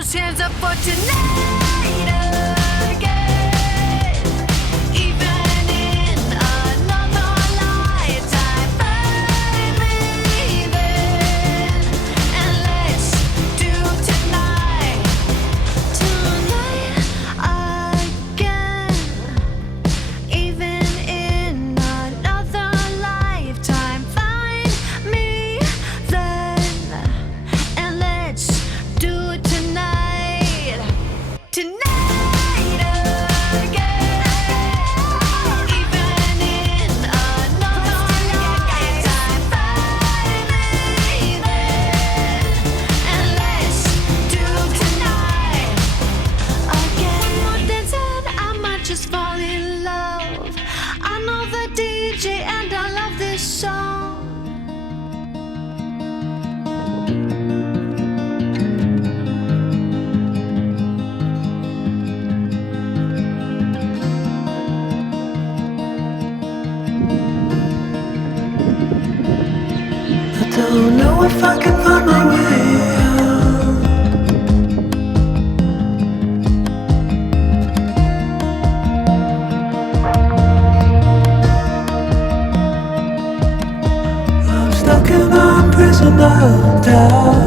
those hands up for tonight again. Even in another lifetime, find me there. And let's do tonight again. Even in another lifetime, find me then. And let's do it tonight. Tonight again. Even in another lifetime, find me then. And let's do tonight again. More than said, I might just fall in love. I know the DJ and I love this song. I don't know if I can find my way out. I'm stuck in a prison of doubt.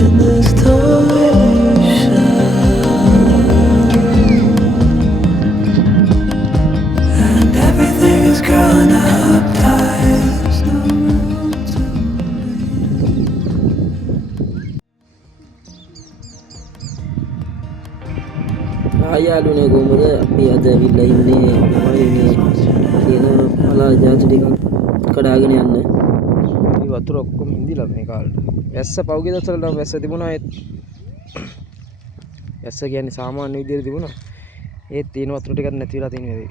In this torsion, and everything is growing up tight. There's no room to ආයාලුනේ කොහමද අපි අද ඇවිල්ලා ඉන්නේ තමයි මේ කියන මලා ජාති ටිකක් කඩාගෙන යන්න. මේ වතුර ඔක්කොම හිඳිලා මේ කාලේ. වැස්ස පෞගේ දවස්වල නම් වැස්ස තිබුණා ඒත් වැස්ස කියන්නේ සාමාන්‍ය විදියට තිබුණා. ඒත් තියෙන වතුර ටිකක් නැති වෙලා තියෙන වෙයි.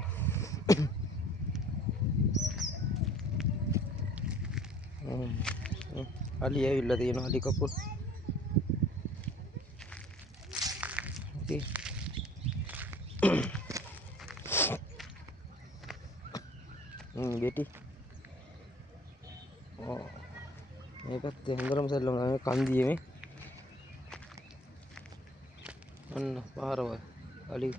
අලි ඇවිල්ලා තියෙනවා අලි කපුල්. Okay. Getty. Oh, මේ පැත්තේ හොඳටම සෙල්ලම ගන්න කන්දියේ මේ. අන්න පාරව. අලි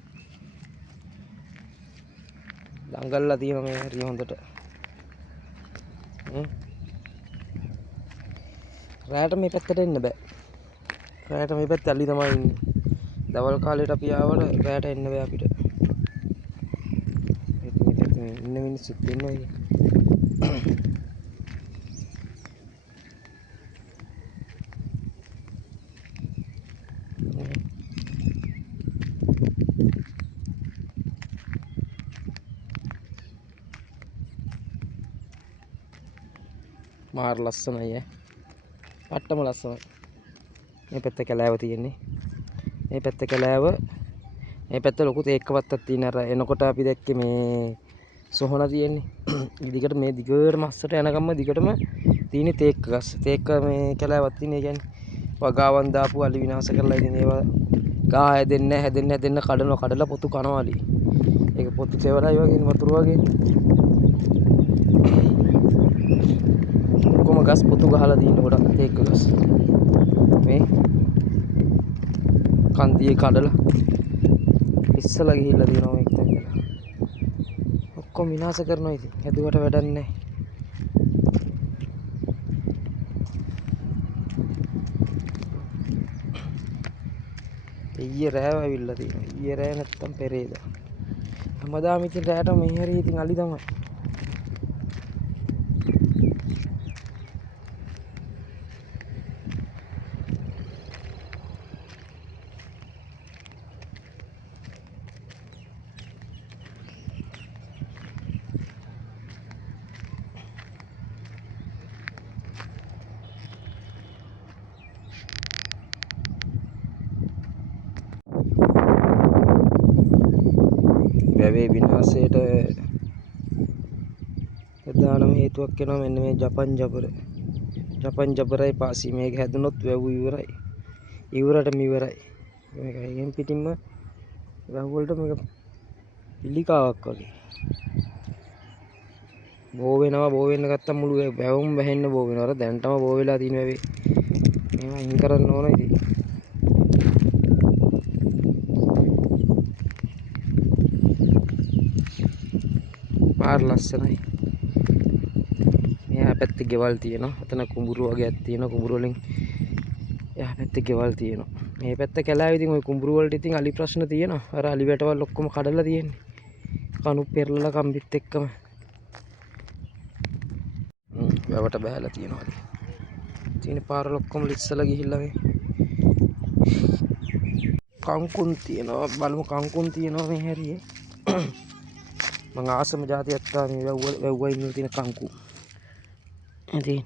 දඟල්ලා තියෙනවා මේ හරිය හොඳට. රාට මේ පැත්තට එන්න බෑ. රාට මේ පැත්තේ අලි තමයි ඉන්නේ. දවල් කාලේට අපි ආවට රාට එන්න බෑ අපිට. ඉන්න මිනිස්සුත් ඉන්නවා ඉතින්. මාර ලස්සනයි ඈ. පට්ටම ලස්සනයි. මේ පැත්ත කැලෑව තියෙන්නේ. මේ පැත්ත කැලෑව. මේ පැත්ත ලොකු තේක්කවත්තක් තියෙන අර එනකොට අපි දැක්කේ මේ සොහන තියෙන්නේ. දිගට මේ දිගටම අස්සට යනකම්ම දිගටම තියෙන තේක්ක ගස්. තේක්ක මේ කැලෑවක් තියෙන. ඒ කියන්නේ වගාවන් දාපු අලි විනාශ කරලා ඉතින් ඒවා ගා හැදෙන්න කඩලා පොතු කනවා අලි. ඒක පොතු සෙවලයි වගේ වතුර වගේ. කොහොම ගස් පොතු ගහලා තියෙන කොට තේක්ක ගස්. මේ කන්දියේ කඩලා ඉස්සලා ගිහිල්ලා තියෙනවා මේක දැන්. ඔක්කොම විනාශ කරනවා ඉතින්. හැදුවට වැඩක් නැහැ. ඊයේ රෑව ඇවිල්ලා තියෙනවා. ඊයේ රෑ නැත්තම් පෙරේදා. හැමදාම ඉතින් රෑට මේ හැරී ඉතින් අලි තමයි. වැවේ විනාශයට ප්‍රධානම හේතුවක් වෙනවා මෙන්න මේ ජපන් ජබර. ජපන් ජබරයි පාසි මේක හැදුනොත් වැව් ඉවරයි. ඉවරටම ඉවරයි. මේක ගෙන් පිටින්ම වැව් වලට මේක පිළිකාවක් වගේ. බෝ වෙනවා බෝ වෙන්න ගත්තම මුළු වැවුම් වැහෙන්න බෝ වෙනවා. අර දැන්ටම බෝ වෙලා තියෙන වැවේ මේවා අයින් කරන්න ඕන ඉතින්. මාර ලස්සනයි. මෙහා පැත්තේ ගෙවල් තියෙනවා. එතන කුඹුරු වගේක් තියෙනවා. කුඹුරු වලින් එහා පැත්තේ ගෙවල් තියෙනවා. මේ පැත්ත කැලෑව ඉතින් ওই කුඹුරු වලට ඉතින් අලි ප්‍රශ්න තියෙනවා. අර අලි වැටවල් ඔක්කොම කඩලා තියෙන්නේ. කණු පෙරලලා කම්බිත් එක්කම. වැවට බහැලා තියෙනවා. තියෙන පාරවල ඔක්කොම ලිස්සලා ගිහිල්ලා මේ කංකුන් තියෙනවා. බලමු කංකුන් තියෙනවා මේ හැරියේ. මං ආසම જાතියක් තමයි වැව්වයි ඉන්න තියෙන කංකු. ඉතින්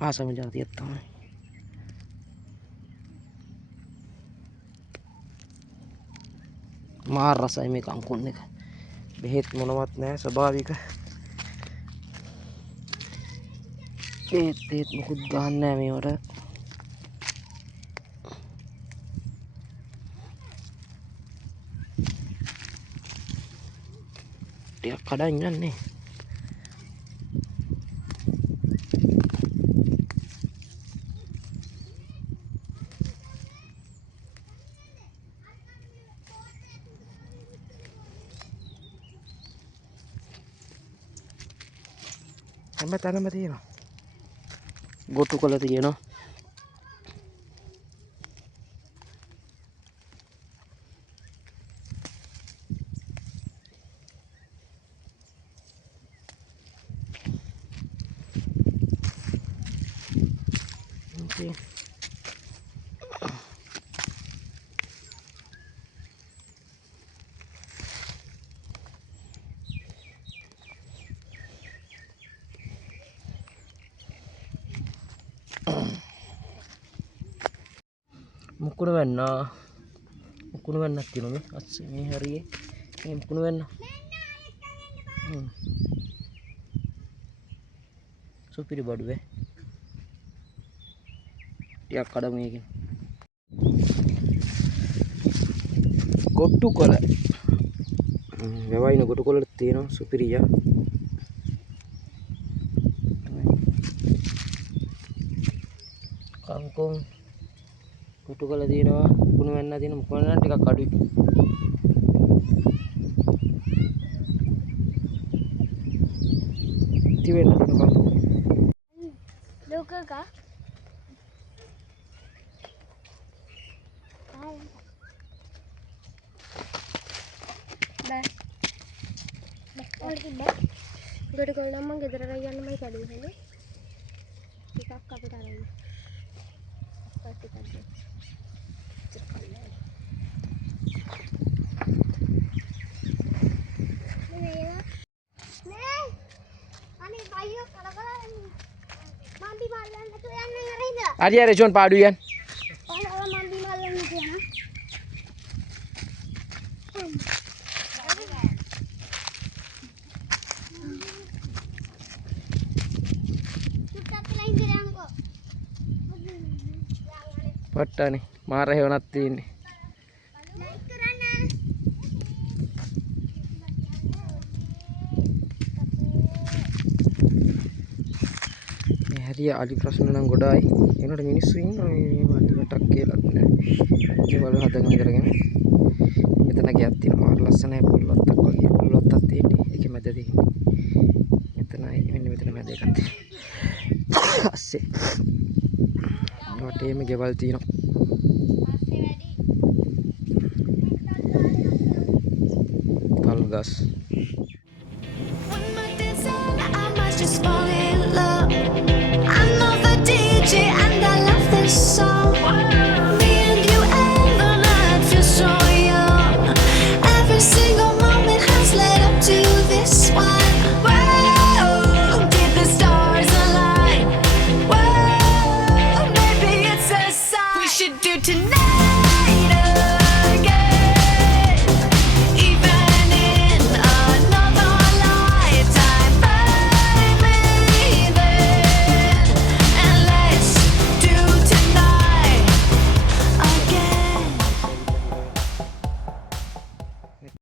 ආසම જાතියක් තමයි. මාර රසයි මේ කංකුන් එක. බෙහෙත් මොනවත් නැහැ ස්වභාවික. ඒත් මොකුත් ගන්න නැහැ මේවට. ටිකක් කඩන් යන්නේ. හැම තැනම තියෙනවා. ගොටු කොළ තියෙනවා. මුකුණු වෙන්නක් තියෙනවා මේ අස්සේ මේ හරියේ මේ මුකුණු වෙන්න සුපිරි බඩුවේ ටිකක් කඩ මේකෙන් ගොට්ටු කොළ වෙවයින ගොටු කොළ තියෙනවා සුපිරිය කංකුම් ගොටු කොළ තියෙනවා මුකුණු වෙන්න තියෙන මුකුණු වෙන්න ටිකක් අඩුයි වෙන්න තියෙනවා ලෝකක ගොඩ කොල්ලම මම ගෙදර යන්න මම කැඩුවේ ටිකක් අපිට අරගෙන ටිකක් Ari ada John padu yan. Patta nih, marah ya nanti ini. Hari Ali Prasna nang godai, ini ada minisru ini, mati matak kelat nih. Jual hadang ini lagi nih. Kita nak kiatin, marlas sana pulut tak lagi, pulut tadi ini, iki mada di. Kita nak ini mada kat. Asik. Waktu ini gebal tino. Talgas. When my days end, I must just fall in love. I'm the DJ and I love this song.